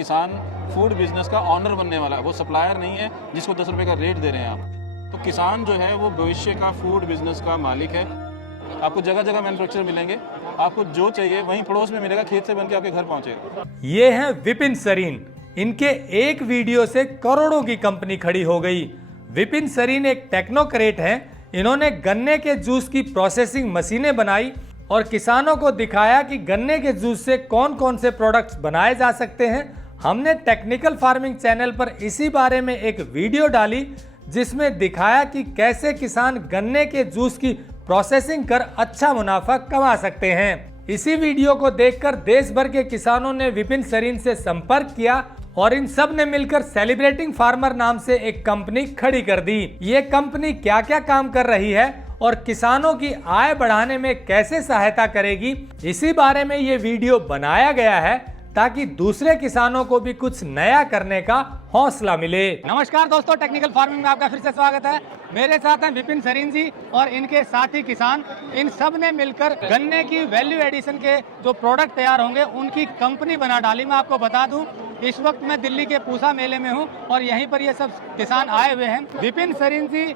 किसान food business का honour बनने वाला है, वो सप्लायर नहीं है जिसको 10 रुपये का रेट दे रहे हैं आप। तो किसान जो है वो भविष्य का फूड बिजनेस का मालिक है। आपको जगह जगह मैन्युफैक्चरर मिलेंगे, आपको जो चाहिए वहीं पड़ोस में मिलेगा, खेत से बन के आपके घर पहुंचेगा। ये हैं विपिन सरीन। इनके एक वीडियो से करोड़ों की कंपनी खड़ी हो गई। विपिन सरीन एक टेक्नोक्रेट हैं। इन्होंने गन्ने के जूस की प्रोसेसिंग मशीनें बनाई और किसानों को दिखाया कि गन्ने के जूस से कौन कौन से प्रोडक्ट्स बनाए जा सकते हैं। हमने टेक्निकल फार्मिंग चैनल पर इसी बारे में एक वीडियो डाली जिसमें दिखाया कि कैसे किसान गन्ने के जूस की प्रोसेसिंग कर अच्छा मुनाफा कमा सकते हैं। इसी वीडियो को देखकर देश भर के किसानों ने विपिन सरीन से संपर्क किया और इन सब ने मिलकर सेलिब्रेटिंग फार्मर नाम से एक कंपनी खड़ी कर दी। ये कंपनी क्या क्या काम कर रही है और किसानों की आय बढ़ाने में कैसे सहायता करेगी, इसी बारे में ये वीडियो बनाया गया है ताकि दूसरे किसानों को भी कुछ नया करने का हौसला मिले। नमस्कार दोस्तों, टेक्निकल फार्मिंग में आपका फिर से स्वागत है। मेरे साथ हैं विपिन सरीन जी और इनके साथी किसान। इन सब ने मिलकर गन्ने की वैल्यू एडिशन के जो प्रोडक्ट तैयार होंगे उनकी कंपनी बना डाली। मैं आपको बता दूं, इस वक्त मैं दिल्ली के पूसा मेले में हूं और यहीं पर ये सब किसान आए हुए हैं। विपिन सरीन जी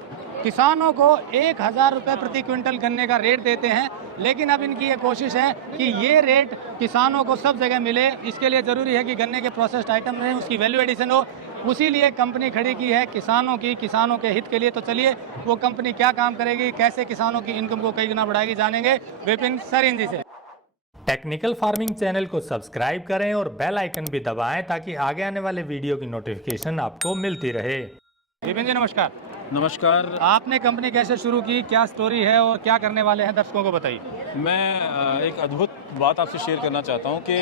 किसानों को 1000 रुपये प्रति क्विंटल गन्ने का रेट देते हैं, लेकिन अब इनकी ये कोशिश है कि ये रेट किसानों को सब जगह मिले। इसके लिए ज़रूरी है कि गन्ने के प्रोसेस्ड आइटम रहे, उसकी वैल्यू एडिशन हो। उसी लिए कंपनी खड़ी की है किसानों के हित के लिए। तो चलिए वो कंपनी क्या काम करेगी, कैसे किसानों की इनकम को कई गुना बढ़ाएगी, जानेंगे विपिन सरीन जी से। टेक्निकल फार्मिंग चैनल को सब्सक्राइब करें और बेल आइकन भी दबाएं ताकि आगे आने वाले वीडियो की नोटिफिकेशन आपको मिलती रहे। विपिन जी नमस्कार। नमस्कार। आपने कंपनी कैसे शुरू की, क्या स्टोरी है और क्या करने वाले हैं, दर्शकों को बताइए। मैं एक अद्भुत बात आपसे शेयर करना चाहता हूँ कि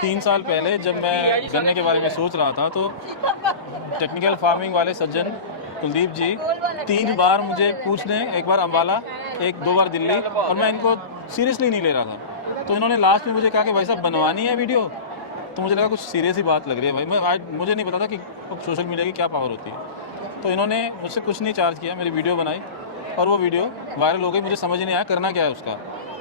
3 साल पहले जब मैं गन्ने के बारे में सोच रहा था तो टेक्निकल फार्मिंग वाले सज्जन कुलदीप जी 3 बार मुझे पूछने, एक बार अम्बाला, 1-2 बार दिल्ली, और मैं इनको सीरियसली नहीं ले रहा था। तो इन्होंने लास्ट में मुझे कहा कि भाई साहब बनवानी है वीडियो। तो मुझे लगा कुछ सीरियस ही बात लग रही है भाई। मुझे नहीं पता था कि सोशल मीडिया की क्या पावर होती है। तो इन्होंने मुझसे कुछ नहीं चार्ज किया, मेरी वीडियो बनाई और वो वीडियो वायरल हो गई। मुझे समझ नहीं आया करना क्या है उसका।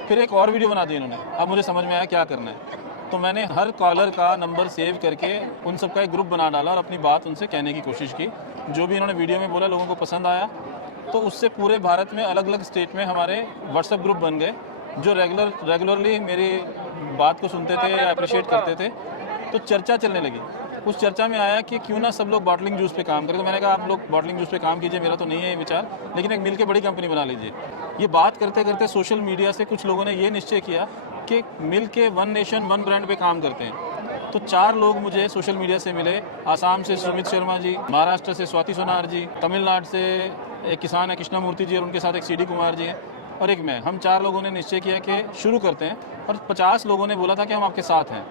फिर एक और वीडियो बना दी इन्होंने, अब मुझे समझ में आया क्या करना है। तो मैंने हर कॉलर का नंबर सेव करके उन सबका एक ग्रुप बना डाला और अपनी बात उनसे कहने की कोशिश की। जो भी इन्होंने वीडियो में बोला लोगों को पसंद आया। तो उससे पूरे भारत में अलग अलग स्टेट में हमारे व्हाट्सएप ग्रुप बन गए जो रेगुलरली मेरी बात को सुनते थे, अप्रिशिएट करते थे। तो चर्चा चलने लगी। उस चर्चा में आया कि क्यों ना सब लोग बॉटलिंग जूस पे काम करें। तो मैंने कहा आप लोग बॉटलिंग जूस पे काम कीजिए, मेरा तो नहीं है ये विचार, लेकिन एक मिलके बड़ी कंपनी बना लीजिए। ये बात करते करते सोशल मीडिया से कुछ लोगों ने ये निश्चय किया कि मिलके वन नेशन वन ब्रांड पे काम करते हैं। तो 4 लोग मुझे सोशल मीडिया से मिले। आसाम से सुमित शर्मा जी, महाराष्ट्र से स्वाति सोनार जी, तमिलनाडु से एक किसान है कृष्णा मूर्ति जी और उनके साथ एक CD कुमार जी हैं और एक मैं। हम 4 लोगों ने निश्चय किया कि शुरू करते हैं। और 50 लोगों ने बोला था कि हम आपके साथ हैं,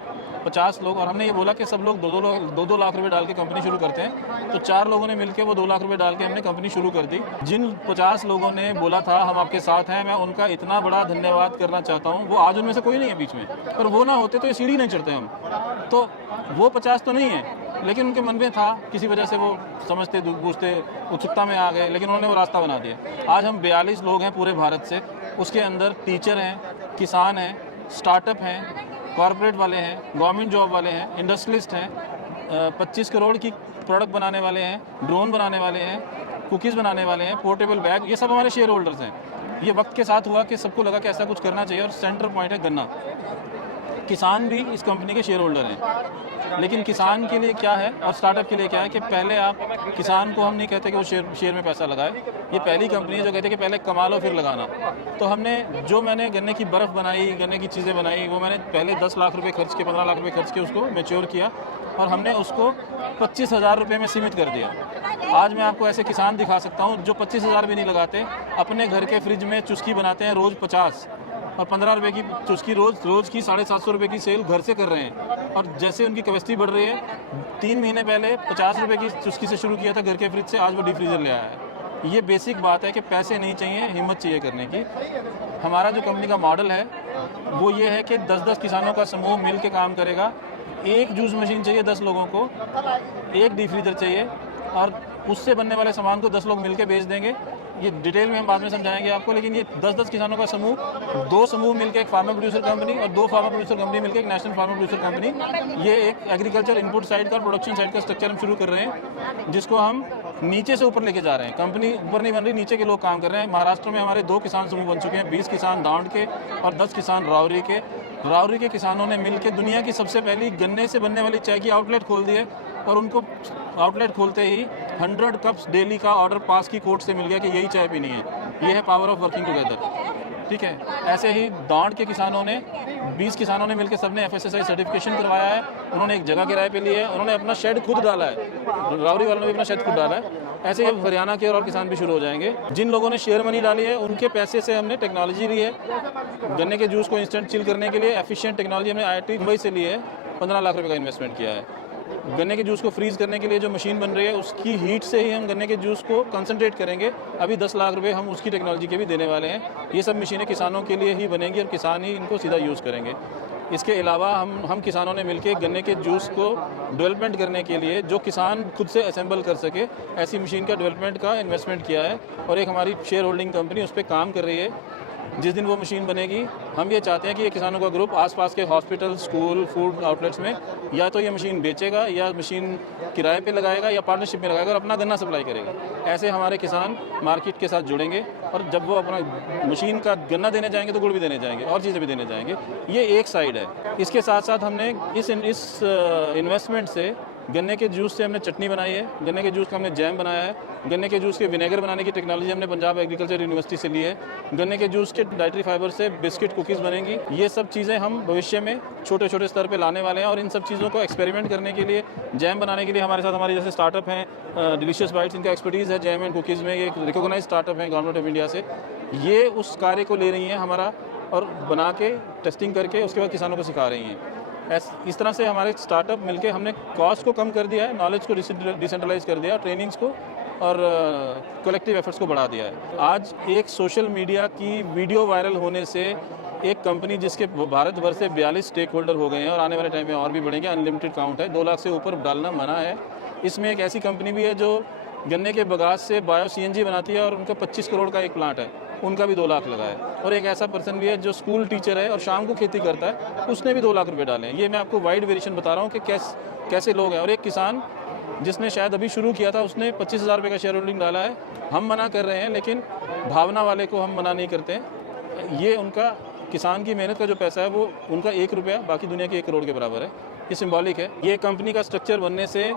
50 लोग। और हमने ये बोला कि सब लोग 2-2 लाख रुपए डाल के कंपनी शुरू करते हैं। तो 4 लोगों ने मिलकर वो 2 लाख रुपए डाल के हमने कंपनी शुरू कर दी। जिन 50 लोगों ने बोला था हम आपके साथ हैं, मैं उनका इतना बड़ा धन्यवाद करना चाहता हूँ। वो आज उनमें से कोई नहीं है बीच में, पर वो ना होते तो ये सीढ़ी नहीं चढ़ते हम। तो वो 50 तो नहीं है, लेकिन उनके मन में था, किसी वजह से वो समझते बूझते उत्सुकता में आ गए, लेकिन उन्होंने वो रास्ता बना दिया। आज हम 42 लोग हैं पूरे भारत से। उसके अंदर टीचर हैं, किसान हैं, स्टार्टअप हैं, कॉर्पोरेट वाले हैं, गवर्नमेंट जॉब वाले हैं, इंडस्ट्रियलिस्ट हैं, 25 करोड़ की प्रोडक्ट बनाने वाले हैं, ड्रोन बनाने वाले हैं, कुकीज़ बनाने वाले हैं, पोर्टेबल बैग, ये सब हमारे शेयर होल्डर्स हैं। ये वक्त के साथ हुआ कि सबको लगा कि ऐसा कुछ करना चाहिए और सेंटर पॉइंट है गन्ना। किसान भी इस कंपनी के शेयर होल्डर हैं, लेकिन किसान के लिए क्या है और स्टार्टअप के लिए क्या है कि पहले आप किसान को, हम नहीं कहते कि वो शेयर में पैसा लगाए। ये पहली कंपनी है जो कहते हैं कि पहले कमा लो फिर लगाना। तो मैंने गन्ने की बर्फ़ बनाई, गन्ने की चीज़ें बनाई, वो मैंने पहले 10 लाख रुपए खर्च के, 15 लाख रुपए खर्च के उसको मैच्योर किया और हमने उसको 25,000 रुपये में सीमित कर दिया। आज मैं आपको ऐसे किसान दिखा सकता हूँ जो 25,000 भी नहीं लगाते, अपने घर के फ्रिज में चुस्की बनाते हैं रोज़ 50 और 15 रुपये की चुस्की रोज़ की 750 रुपये की सेल घर से कर रहे हैं। और जैसे उनकी कैपेसिटी बढ़ रही है, 3 महीने पहले 50 रुपये की चुस्की से शुरू किया था घर के फ्रिज से, आज वो डीप फ्रीजर ले आया है। ये बेसिक बात है कि पैसे नहीं चाहिए, हिम्मत चाहिए करने की। हमारा जो कंपनी का मॉडल है वो ये है कि 10-10 किसानों का समूह मिल के काम करेगा। एक जूस मशीन चाहिए 10 लोगों को, एक डीप फ्रीजर चाहिए और उससे बनने वाले सामान को 10 लोग मिलकर बेच देंगे। ये डिटेल में हम बाद में समझाएंगे आपको, लेकिन ये 10-10 किसानों का समूह, 2 समूह मिलकर एक फार्मर प्रोड्यूसर कंपनी और 2 फार्मर प्रोड्यूसर कंपनी मिलकर एक नेशनल फार्मर प्रोड्यूसर कंपनी, ये एक एग्रीकल्चर इनपुट साइड का, प्रोडक्शन साइड का स्ट्रक्चर हम शुरू कर रहे हैं, जिसको हम नीचे से ऊपर लेके जा रहे हैं। कंपनी ऊपर नहीं बन रही, नीचे के लोग काम कर रहे हैं। महाराष्ट्र में हमारे 2 किसान समूह बन चुके हैं, 20 किसान दांड के और 10 किसान रावरी के। रावरी के किसानों ने मिलकर दुनिया की सबसे पहली गन्ने से बनने वाली चाय की आउटलेट खोल दी है, और उनको आउटलेट खोलते ही 100 कप्स डेली का ऑर्डर पास की कोर्ट से मिल गया कि यही चाय पीनी है। ये है पावर ऑफ वर्किंग टुगेदर, ठीक है। ऐसे ही दांड के किसानों ने, 20 किसानों ने मिलकर सबने FSSAI सर्टिफिकेशन करवाया है। उन्होंने एक जगह किराए पे ली है, उन्होंने अपना शेड खुद डाला है, रावरी वालों ने भी अपना शेड खुद डाला है। ऐसे ही हरियाणा के और किसान भी शुरू हो जाएंगे। जिन लोगों ने शेयर मनी डाली है, उनके पैसे से हमने टेक्नोलॉजी ली है गन्ने के जूस को इंस्टेंट चिल करने के लिए। एफिशिएंट टेक्नोलॉजी हमने IIT मुंबई से ली है, 15 लाख रुपए का इन्वेस्टमेंट किया है। गन्ने के जूस को फ्रीज करने के लिए जो मशीन बन रही है, उसकी हीट से ही हम गन्ने के जूस को कंसंट्रेट करेंगे। अभी 10 लाख रुपए हम उसकी टेक्नोलॉजी के भी देने वाले हैं। ये सब मशीनें किसानों के लिए ही बनेंगी और किसान ही इनको सीधा यूज़ करेंगे। इसके अलावा हम किसानों ने मिलकर गन्ने के जूस को डेवलपमेंट करने के लिए, जो किसान खुद से असेंबल कर सके, ऐसी मशीन का डेवलपमेंट का इन्वेस्टमेंट किया है, और एक हमारी शेयर होल्डिंग कंपनी उस पर काम कर रही है। जिस दिन वो मशीन बनेगी, हम ये चाहते हैं कि ये किसानों का ग्रुप आसपास के हॉस्पिटल, स्कूल, फूड आउटलेट्स में या तो ये मशीन बेचेगा या मशीन किराए पे लगाएगा या पार्टनरशिप में लगाएगा और अपना गन्ना सप्लाई करेगा। ऐसे हमारे किसान मार्केट के साथ जुड़ेंगे, और जब वो अपना मशीन का गन्ना देने जाएंगे तो गुड़ भी देने जाएंगे और चीज़ें भी देने जाएंगे। ये एक साइड है। इसके साथ साथ हमने इस इन्वेस्टमेंट से गन्ने के जूस से हमने चटनी बनाई है, गन्ने के जूस का हमने जैम बनाया है, गन्ने के जूस के विनेगर बनाने की टेक्नोलॉजी हमने पंजाब एग्रीकल्चर यूनिवर्सिटी से ली है, गन्ने के जूस के डाइटरी फाइबर से बिस्किट, कुकीज़ बनेंगी। ये सब चीज़ें हम भविष्य में छोटे छोटे स्तर पे लाने वाले हैं, और इन सब चीज़ों को एक्सपेरिमेंट करने के लिए, जैम बनाने के लिए हमारे साथ हमारे जैसे स्टार्टअप हैं डिलीशियस बाइट्स, इनका एक्सपर्टीज़ है जैम एंड कुकीज़ में। ये एक रिकॉग्नाइज स्टार्टअप है गवर्नमेंट ऑफ इंडिया से। ये उस कार्य को ले रही हैं हमारा, और बना के टेस्टिंग करके उसके बाद किसानों को सिखा रही हैं। इस तरह से हमारे स्टार्टअप मिलके हमने कॉस्ट को कम कर दिया है, नॉलेज को डिसेंट्रलाइज कर दिया, ट्रेनिंग्स को और कलेक्टिव एफर्ट्स को बढ़ा दिया है। आज एक सोशल मीडिया की वीडियो वायरल होने से एक कंपनी जिसके भारत भर से 42 स्टेक होल्डर हो गए हैं और आने वाले टाइम में और भी बढ़ेंगे, अनलिमिटेड काउंट है, 2 लाख से ऊपर डालना मना है। इसमें एक ऐसी कंपनी भी है जो गन्ने के बगास से बायो CNG बनाती है और उनका 25 करोड़ का एक प्लांट है, उनका भी 2 लाख लगा है। और एक ऐसा पर्सन भी है जो स्कूल टीचर है और शाम को खेती करता है, उसने भी 2 लाख रुपए डाले हैं। ये मैं आपको वाइड वेरिएशन बता रहा हूँ कि कैसे लोग हैं। और एक किसान जिसने शायद अभी शुरू किया था, उसने 25,000 रुपये का शेयर होल्डिंग डाला है। हम मना कर रहे हैं, लेकिन भावना वाले को हम मना नहीं करते। ये उनका किसान की मेहनत का जो पैसा है वो उनका 1 रुपया बाकी दुनिया के 1 करोड़ के बराबर है। ये सिंबॉलिक है। ये कंपनी का स्ट्रक्चर बनने से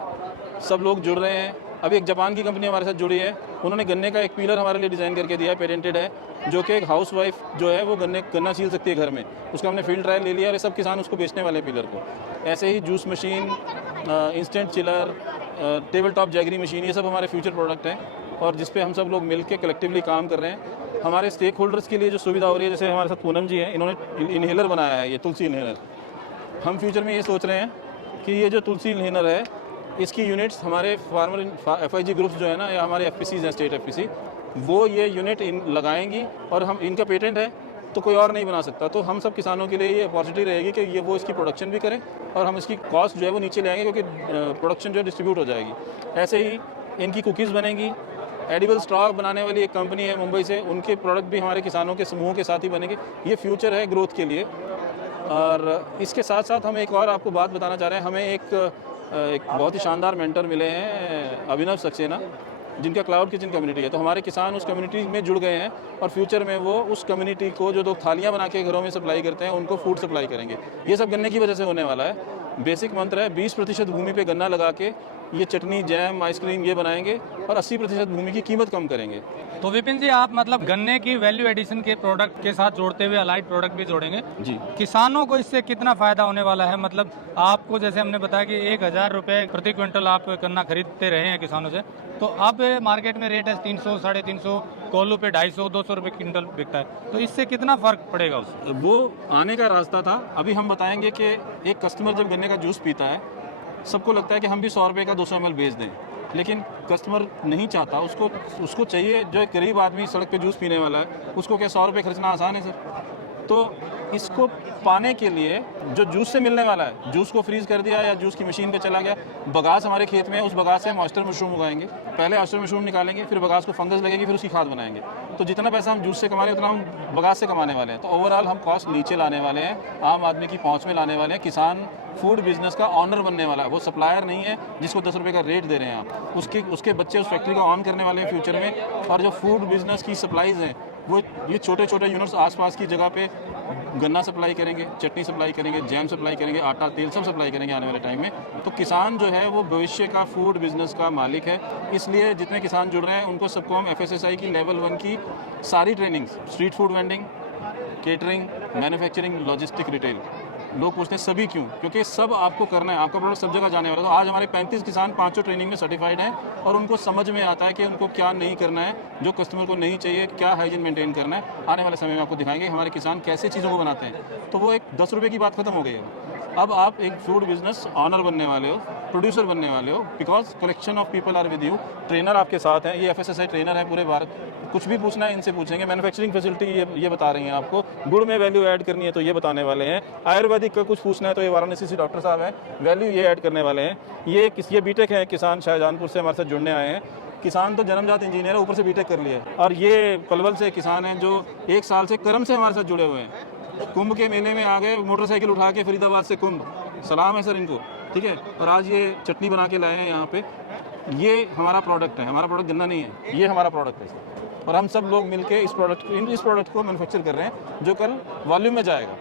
सब लोग जुड़ रहे हैं। अभी एक जापान की कंपनी हमारे साथ जुड़ी है, उन्होंने गन्ने का एक पीलर हमारे लिए डिज़ाइन करके दिया है, पेटेंटेड है, जो कि एक हाउस वाइफ जो है वो गन्ना छील सकती है घर में। उसका हमने फील्ड ट्रायल ले लिया और ये सब किसान उसको बेचने वाले पीलर को। ऐसे ही juice machine, instant chiller, table top jaggery machine, ये सब हमारे फ्यूचर प्रोडक्ट हैं और जिस पे हम सब लोग मिल के कलेक्टिवली काम कर रहे हैं। हमारे स्टेक होल्डर्स के लिए जो सुविधा हो रही है, जैसे हमारे साथ पूनम जी हैं, इन्होंने इन्हेलर बनाया है, ये तुलसी इन्हेलर। हम फ्यूचर में ये सोच रहे हैं कि ये जो तुलसी इन्हेलर है, इसकी यूनिट्स हमारे फार्मर FIG ग्रुप्स जो है ना, या हमारे FPCs हैं, स्टेट FPC, वो ये यूनिट लगाएंगी और हम इनका पेटेंट है तो कोई और नहीं बना सकता। तो हम सब किसानों के लिए ये अपॉर्चुनिटी रहेगी कि ये वो इसकी प्रोडक्शन भी करें और हम इसकी कॉस्ट जो है वो नीचे ले आएंगे, क्योंकि प्रोडक्शन जो है डिस्ट्रीब्यूट हो जाएगी। ऐसे ही इनकी कुकीज़ बनेंगी। एडिबल स्टॉक बनाने वाली एक कंपनी है मुंबई से, उनके प्रोडक्ट भी हमारे किसानों के समूहों के साथ ही बनेंगे। ये फ्यूचर है ग्रोथ के लिए। और इसके साथ साथ हम एक और आपको बात बताना चाह रहे हैं। हमें एक बहुत ही शानदार मेंटर मिले हैं, अभिनव सक्सेना, जिनका क्लाउड किचन कम्युनिटी है। तो हमारे किसान उस कम्युनिटी में जुड़ गए हैं और फ्यूचर में वो उस कम्युनिटी को जो लोग थालियाँ बना के घरों में सप्लाई करते हैं, उनको फूड सप्लाई करेंगे। ये सब गन्ने की वजह से होने वाला है। बेसिक मंत्र है 20% भूमि पे गन्ना लगा के ये चटनी, जैम, आइसक्रीम ये बनाएंगे और 80% भूमि की कीमत कम करेंगे। तो विपिन जी, आप मतलब गन्ने की वैल्यू एडिशन के प्रोडक्ट के साथ जोड़ते हुए अलाइड प्रोडक्ट भी जोड़ेंगे जी। किसानों को इससे कितना फायदा होने वाला है? मतलब आपको जैसे हमने बताया कि 1,000 रुपये प्रति क्विंटल आप गन्ना खरीदते रहे हैं किसानों से, तो अब मार्केट में रेट है 300, 350, कोल्हू पे 250, 200 रुपये क्विंटल बिकता है। तो इससे कितना फर्क पड़ेगा उससे? वो आने का रास्ता था। अभी हम बताएंगे कि एक कस्टमर जब गन्ने का जूस पीता है, सबको लगता है कि हम भी 100 रुपये का 200 ml बेच दें, लेकिन कस्टमर नहीं चाहता। उसको चाहिए, जो एक गरीब आदमी सड़क पे जूस पीने वाला है, उसको क्या 100 रुपये खर्चना आसान है सर? तो इसको पाने के लिए जो जूस से मिलने वाला है, जूस को फ्रीज कर दिया या जूस की मशीन पे चला गया, बगास हमारे खेत में है, उस बगास से हम ऑयस्टर मशरूम उगाएंगे। पहले ऑयस्टर मशरूम निकालेंगे, फिर बगास को फंगस लगेगी, फिर उसकी खाद बनाएंगे। तो जितना पैसा हम जूस से कमा रहे हैं उतना हम बगास से कमाने वाले हैं। तो ओवरऑल हम कॉस्ट नीचे लाने वाले हैं, आम आदमी की पहुँच में लाने वाले हैं। किसान फूड बिजनेस का ऑनर बनने वाला है, वो सप्लायर नहीं है जिसको 10 रुपये का रेट दे रहे हैं आप। उसके बच्चे उस फैक्ट्री को ऑन करने वाले हैं फ्यूचर में। और जो फूड बिजनेस की सप्लाईज हैं वो ये छोटे छोटे यूनिट्स आसपास की जगह पे गन्ना सप्लाई करेंगे, चटनी सप्लाई करेंगे, जैम सप्लाई करेंगे, आटा तेल सब सप्लाई करेंगे आने वाले टाइम में। तो किसान जो है वो भविष्य का फूड बिजनेस का मालिक है। इसलिए जितने किसान जुड़ रहे हैं उनको सबको हम FSSAI की लेवल 1 की सारी training, street food vending, catering, manufacturing, logistic, retail, लोग पूछते हैं सभी क्यों, क्योंकि सब आपको करना है, आपका प्रोडक्ट सब जगह जाने वाला है। तो आज हमारे 35 किसान 5 ट्रेनिंग में सर्टिफाइड हैं और उनको समझ में आता है कि उनको क्या नहीं करना है, जो कस्टमर को नहीं चाहिए, क्या हाइजीन मेंटेन करना है। आने वाले समय में आपको दिखाएंगे हमारे किसान कैसे चीज़ों को बनाते हैं। तो वो एक 10 रुपये की बात खत्म हो गई है। अब आप एक फूड बिजनेस ऑनर बनने वाले हो, प्रोड्यूसर बनने वाले हो, because collection of people are with you. Trainer आपके साथ हैं, ये FSSAI ट्रेनर है पूरे भारत। कुछ भी पूछना है इनसे पूछेंगे। मैन्युफैक्चरिंग फैसिलिटी ये बता रही हैं आपको, गुड़ में वैल्यू ऐड करनी है तो ये बताने वाले हैं। आयुर्वेदिक का कुछ पूछना है तो ये वाराणसी से डॉक्टर साहब हैं, वैल्यू ये ऐड करने वाले हैं। ये बीटेक है, किसान शाहजहानपुर से हमारे साथ जुड़ने आए हैं। किसान तो जन्मजात इंजीनियर है, ऊपर से बीटेक कर लिया है। और ये पलवल से किसान हैं जो 1 साल से कर्म से हमारे साथ जुड़े हुए हैं। कुंभ के मेले में आ गए मोटरसाइकिल उठा के फरीदाबाद से कुंभ, सलाम है सर इनको, ठीक है। और आज ये चटनी बना के लाए हैं यहाँ पे। ये हमारा प्रोडक्ट है, हमारा प्रोडक्ट गन्ना नहीं है, ये हमारा प्रोडक्ट है। और हम सब लोग मिलके इस प्रोडक्ट को मैन्युफैक्चर कर रहे हैं जो कल वॉल्यूम में जाएगा।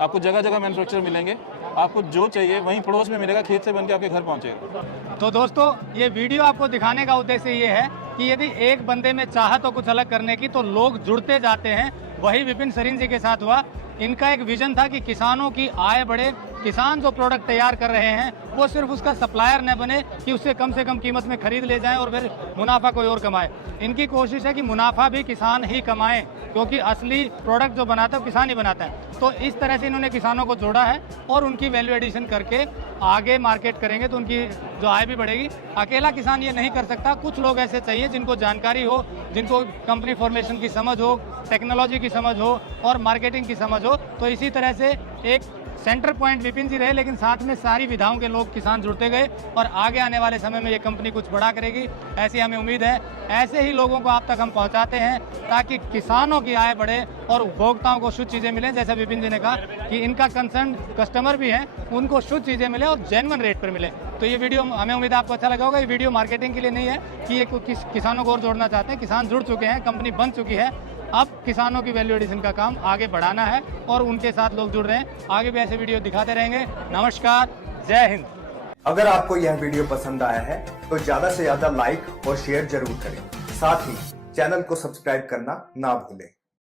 आपको जगह जगह मैन्युफैक्चर मिलेंगे, आपको जो चाहिए वहीं पड़ोस में मिलेगा, खेत से बन के आपके घर पहुँचेगा। तो दोस्तों ये वीडियो आपको दिखाने का उद्देश्य ये है कि यदि एक बंदे में चाहत हो कुछ अलग करने की तो लोग जुड़ते जाते हैं। वही विपिन सरीन जी के साथ हुआ। इनका एक विजन था कि किसानों की आय बढ़े, किसान जो प्रोडक्ट तैयार कर रहे हैं वो सिर्फ उसका सप्लायर न बने कि उससे कम कीमत में खरीद ले जाएं और फिर मुनाफा कोई और कमाए। इनकी कोशिश है कि मुनाफा भी किसान ही कमाए, क्योंकि असली प्रोडक्ट जो बनाता है वो किसान ही बनाता है। तो इस तरह से इन्होंने किसानों को जोड़ा है और उनकी वैल्यू एडिशन करके आगे मार्केट करेंगे तो उनकी जो आय भी बढ़ेगी। अकेला किसान ये नहीं कर सकता, कुछ लोग ऐसे चाहिए जिनको जानकारी हो, जिनको कंपनी फॉर्मेशन की समझ हो, टेक्नोलॉजी की समझ हो और मार्केटिंग की समझ हो। तो इसी तरह से एक सेंटर पॉइंट विपिन जी रहे, लेकिन साथ में सारी विधाओं के लोग किसान जुड़ते गए और आगे आने वाले समय में ये कंपनी कुछ बड़ा करेगी, ऐसी हमें उम्मीद है। ऐसे ही लोगों को आप तक हम पहुंचाते हैं ताकि किसानों की आय बढ़े और उपभोक्ताओं को शुद्ध चीज़ें मिलें। जैसे विपिन जी ने कहा कि इनका कंसर्न कस्टमर भी है, उनको शुद्ध चीज़ें मिले और जेन्युइन रेट पर मिले। तो ये वीडियो हमें उम्मीद है आपको अच्छा लगा होगा। ये वीडियो मार्केटिंग के लिए नहीं है कि ये किसानों को और जोड़ना चाहते हैं। किसान जुड़ चुके हैं, कंपनी बन चुकी है, अब किसानों की वैल्यू एडिशन का काम आगे बढ़ाना है और उनके साथ लोग जुड़ रहे हैं। आगे भी ऐसे वीडियो दिखाते रहेंगे। नमस्कार, जय हिंद। अगर आपको यह वीडियो पसंद आया है तो ज्यादा से ज्यादा लाइक और शेयर जरूर करें। साथ ही चैनल को सब्सक्राइब करना ना भूलें।